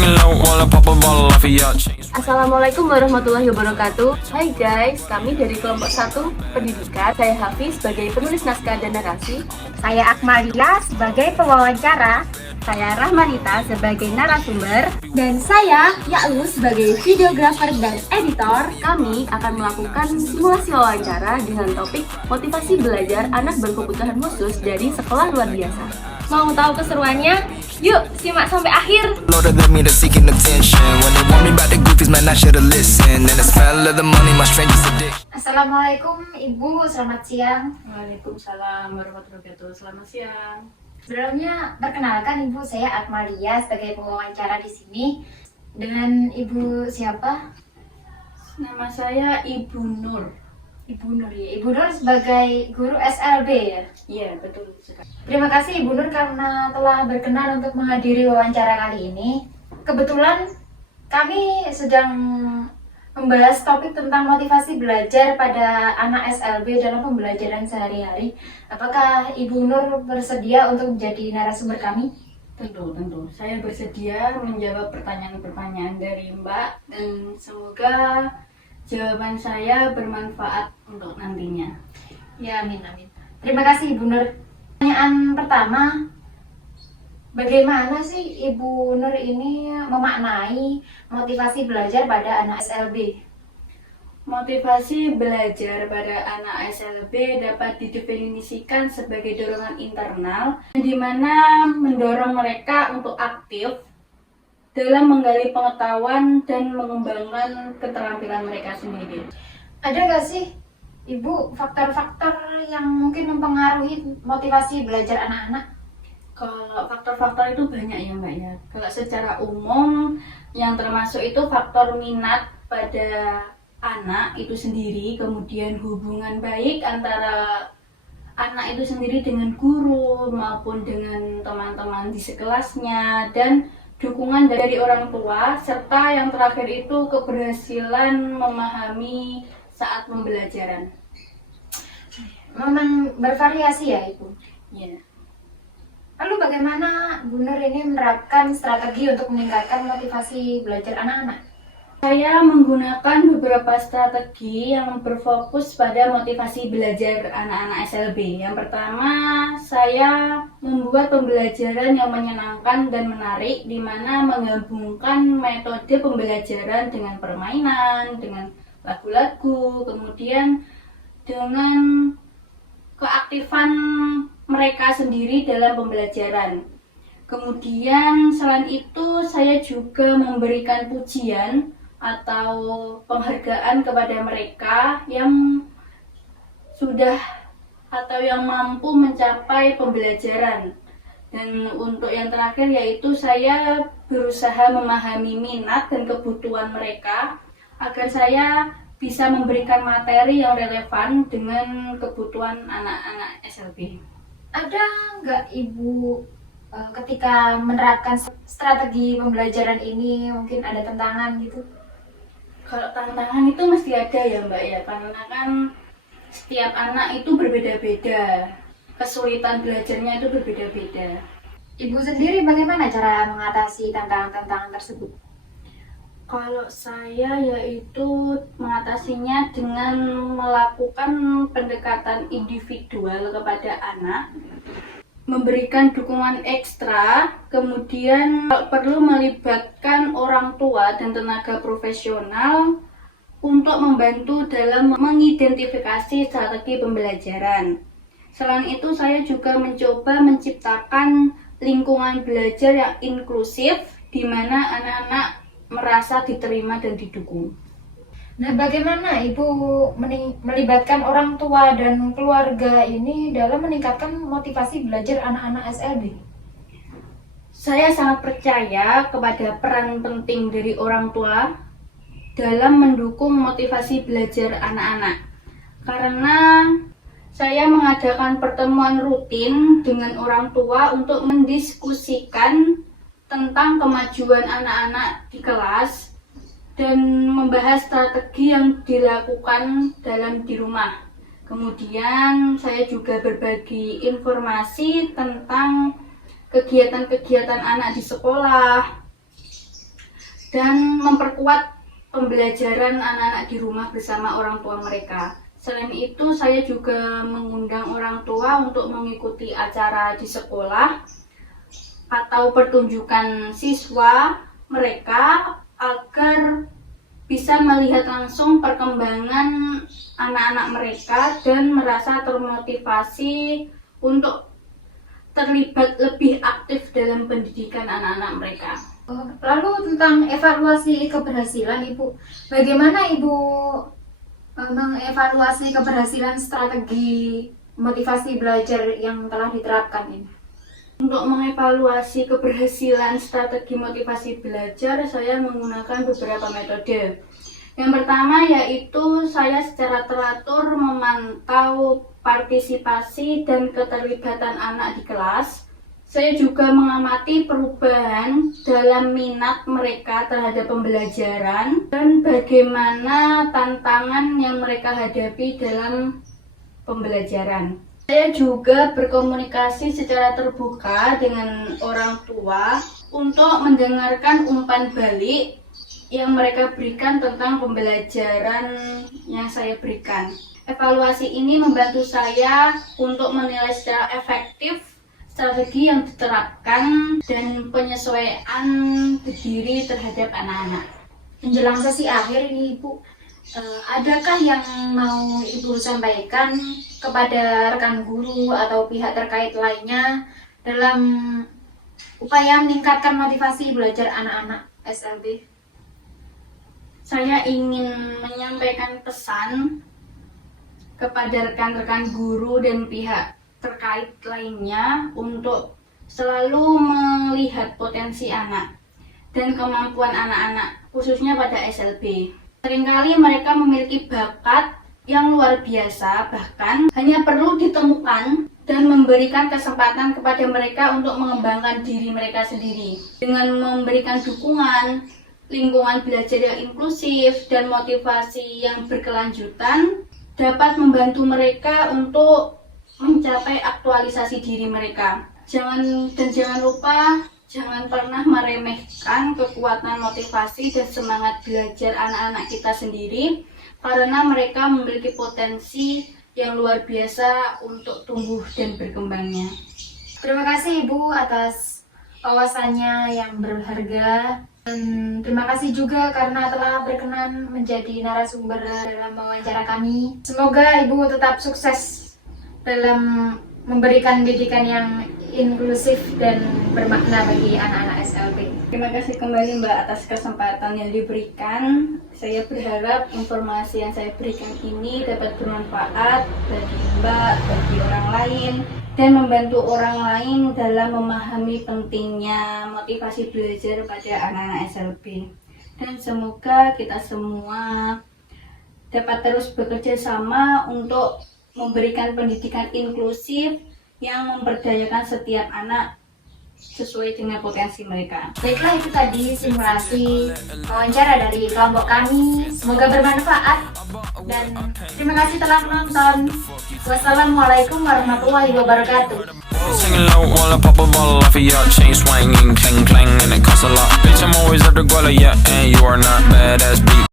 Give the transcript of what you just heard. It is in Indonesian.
me low while I pop a bottle off of your chain. Assalamualaikum warahmatullahi wabarakatuh. Hai guys, kami dari kelompok 1 pendidikan. Saya Hafiz sebagai penulis naskah dan narasi. Saya Akmalia sebagai pewawancara. Saya Rahmanita sebagai narasumber. Dan saya Ya'lu sebagai videografer dan editor. Kami akan melakukan simulasi wawancara dengan topik motivasi belajar anak berkebutuhan khusus dari sekolah luar biasa. Mau tahu keseruannya? Yuk simak sampai akhir. Loaded than me, they're seeking attention. When they want me about the goofies, man, I should've listened. And the smell of the money, my strangest addiction. Assalamualaikum Ibu, selamat siang. Waalaikumsalam warahmatullahi wabarakatuh. Selamat siang. Sebelumnya perkenalkan Ibu, saya Akmalia sebagai pewawancara di sini. Dengan Ibu siapa? Nama saya Ibu Nur. Ibu Nur ya. Ibu Nur sebagai guru SLB ya. Iya, betul sekali. Terima kasih Ibu Nur karena telah berkenan untuk menghadiri wawancara kali ini. Kebetulan kami sedang membahas topik tentang motivasi belajar pada anak SLB dalam pembelajaran sehari-hari. Apakah Ibu Nur bersedia untuk menjadi narasumber kami? Tentu. Saya bersedia menjawab pertanyaan-pertanyaan dari Mbak dan semoga jawaban saya bermanfaat untuk nantinya. Ya, amin. Terima kasih Ibu Nur. Pertanyaan pertama, bagaimana sih Ibu Nur ini memaknai motivasi belajar pada anak SLB? Motivasi belajar pada anak SLB dapat didefinisikan sebagai dorongan internal di mana mendorong mereka untuk aktif dalam menggali pengetahuan dan mengembangkan keterampilan mereka sendiri. Ada nggak sih Ibu faktor-faktor yang mungkin mempengaruhi motivasi belajar anak-anak? Kalau faktor-faktor itu banyak ya Mbak ya. Kalau secara umum yang termasuk itu faktor minat pada anak itu sendiri, kemudian hubungan baik antara anak itu sendiri dengan guru maupun dengan teman-teman di sekelasnya, dan dukungan dari orang tua, serta yang terakhir itu keberhasilan memahami saat pembelajaran. Memang bervariasi ya Ibu? Ya. Lalu bagaimana Bu Nur ini menerapkan strategi untuk meningkatkan motivasi belajar anak-anak? Saya menggunakan beberapa strategi yang berfokus pada motivasi belajar anak-anak SLB. Yang pertama, saya membuat pembelajaran yang menyenangkan dan menarik, di mana menggabungkan metode pembelajaran dengan permainan, dengan lagu-lagu, kemudian dengan keaktifan mereka sendiri dalam pembelajaran. Kemudian selain itu, saya juga memberikan pujian atau penghargaan kepada mereka yang sudah atau yang mampu mencapai pembelajaran. Dan untuk yang terakhir yaitu saya berusaha memahami minat dan kebutuhan mereka agar saya bisa memberikan materi yang relevan dengan kebutuhan anak-anak SLB. Ada nggak Ibu ketika menerapkan strategi pembelajaran ini mungkin ada tantangan gitu? Kalau tantangan itu mesti ada ya Mbak ya, karena kan setiap anak itu berbeda-beda, kesulitan belajarnya itu berbeda-beda. Ibu sendiri bagaimana cara mengatasi tantangan-tantangan tersebut? Kalau saya yaitu mengatasinya dengan melakukan pendekatan individual kepada anak, memberikan dukungan ekstra, kemudian perlu melibatkan orang tua dan tenaga profesional untuk membantu dalam mengidentifikasi strategi pembelajaran. Selain itu, saya juga mencoba menciptakan lingkungan belajar yang inklusif, di mana anak-anak merasa diterima dan didukung. Nah, bagaimana Ibu melibatkan orang tua dan keluarga ini dalam meningkatkan motivasi belajar anak-anak SLB? Saya sangat percaya kepada peran penting dari orang tua dalam mendukung motivasi belajar anak-anak. Karena saya mengadakan pertemuan rutin dengan orang tua untuk mendiskusikan tentang kemajuan anak-anak di kelas dan membahas strategi yang dilakukan di rumah. Kemudian saya juga berbagi informasi tentang kegiatan-kegiatan anak di sekolah. dan memperkuat pembelajaran anak-anak di rumah bersama orang tua mereka. Selain itu, saya juga mengundang orang tua untuk mengikuti acara di sekolah atau pertunjukan siswa mereka agar bisa melihat langsung perkembangan anak-anak mereka dan merasa termotivasi untuk terlibat lebih aktif dalam pendidikan anak-anak mereka. Lalu tentang evaluasi keberhasilan Ibu, bagaimana Ibu mengevaluasi keberhasilan strategi motivasi belajar yang telah diterapkan ini? Untuk mengevaluasi keberhasilan strategi motivasi belajar, saya menggunakan beberapa metode. Yang pertama yaitu saya secara teratur memantau partisipasi dan keterlibatan anak di kelas. Saya juga mengamati perubahan dalam minat mereka terhadap pembelajaran dan bagaimana tantangan yang mereka hadapi dalam pembelajaran. Saya juga berkomunikasi secara terbuka dengan orang tua untuk mendengarkan umpan balik yang mereka berikan tentang pembelajaran yang saya berikan. Evaluasi ini membantu saya untuk menilai secara efektif strategi yang diterapkan dan penyesuaian diri terhadap anak-anak. Menjelang sesi akhir ini Ibu, adakah yang mau Ibu sampaikan kepada rekan guru atau pihak terkait lainnya dalam upaya meningkatkan motivasi belajar anak-anak SLB? Saya ingin menyampaikan pesan kepada rekan-rekan guru dan pihak terkait lainnya untuk selalu melihat potensi anak dan kemampuan anak-anak, khususnya pada SLB. Seringkali mereka memiliki bakat yang luar biasa, bahkan hanya perlu ditemukan dan memberikan kesempatan kepada mereka untuk mengembangkan diri mereka sendiri. Dengan memberikan dukungan, lingkungan belajar yang inklusif, dan motivasi yang berkelanjutan, dapat membantu mereka untuk mencapai aktualisasi diri mereka. Jangan lupa, jangan pernah meremehkan kekuatan motivasi dan semangat belajar anak-anak kita sendiri, karena mereka memiliki potensi yang luar biasa untuk tumbuh dan berkembangnya. Terima kasih Ibu atas wawasannya yang berharga. Dan terima kasih juga karena telah berkenan menjadi narasumber dalam wawancara kami. Semoga Ibu tetap sukses dalam memberikan pendidikan yang inklusif dan bermakna bagi anak-anak SLB. Terima kasih kembali Mbak atas kesempatan yang diberikan. Saya berharap informasi yang saya berikan ini dapat bermanfaat bagi Mbak, bagi orang lain, dan membantu orang lain dalam memahami pentingnya motivasi belajar pada anak-anak SLB. Dan semoga kita semua dapat terus bekerja sama untuk memberikan pendidikan inklusif yang memberdayakan setiap anak sesuai dengan potensi mereka. Baiklah, itu tadi simulasi wawancara dari kelompok kami. Semoga bermanfaat dan terima kasih telah menonton. Wassalamualaikum warahmatullahi wabarakatuh. Singing low while I pop a bottle off of your chain swinging, clang clang, and it costs a lot. Bitch, I'm always at the guala, yeah, and you are not badass beat.